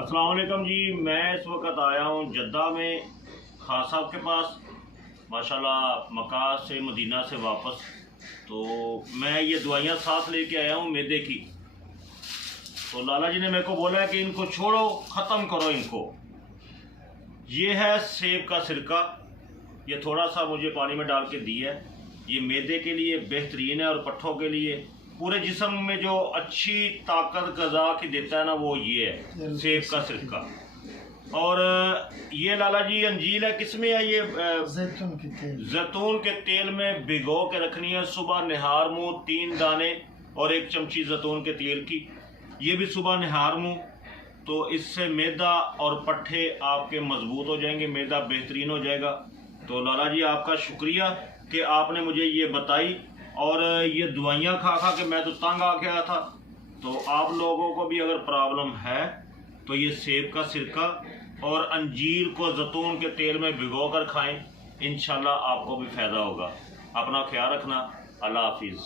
अस्सलाम वालेकुम जी। मैं इस वक्त आया हूँ जद्दा में खान साहब के पास। माशाल्लाह मक्का से मदीना से वापस तो मैं ये दवाइयाँ साथ लेके आया हूँ मैदे की। तो लाला जी ने मेरे को बोला है कि इनको छोड़ो, ख़त्म करो इनको। ये है सेब का सिरका, ये थोड़ा सा मुझे पानी में डाल के दिया है। ये मैदे के लिए बेहतरीन है और पट्ठों के लिए पूरे जिस्म में जो अच्छी ताकत गज़ा की देता है ना, वो ये है सेब का सिरका। और ये लाला जी अंजील है, किस में है ये? जैतून के तेल में भिगो के रखनी है। सुबह निहार मुँह 3 दाने और 1 चमची जैतून के तेल की, ये भी सुबह निहार मुँह। तो इससे मैदा और पट्ठे आपके मजबूत हो जाएंगे, मैदा बेहतरीन हो जाएगा। तो लाला जी आपका शुक्रिया कि आपने मुझे ये बताई। और ये दवाइयाँ खा खा के मैं तो तंग आ गया था। तो आप लोगों को भी अगर प्रॉब्लम है तो ये सेब का सिरका और अंजीर को जैतून के तेल में भिगो कर खाएँ, इंशाल्लाह आपको भी फ़ायदा होगा। अपना ख्याल रखना। अल्लाह हाफिज़।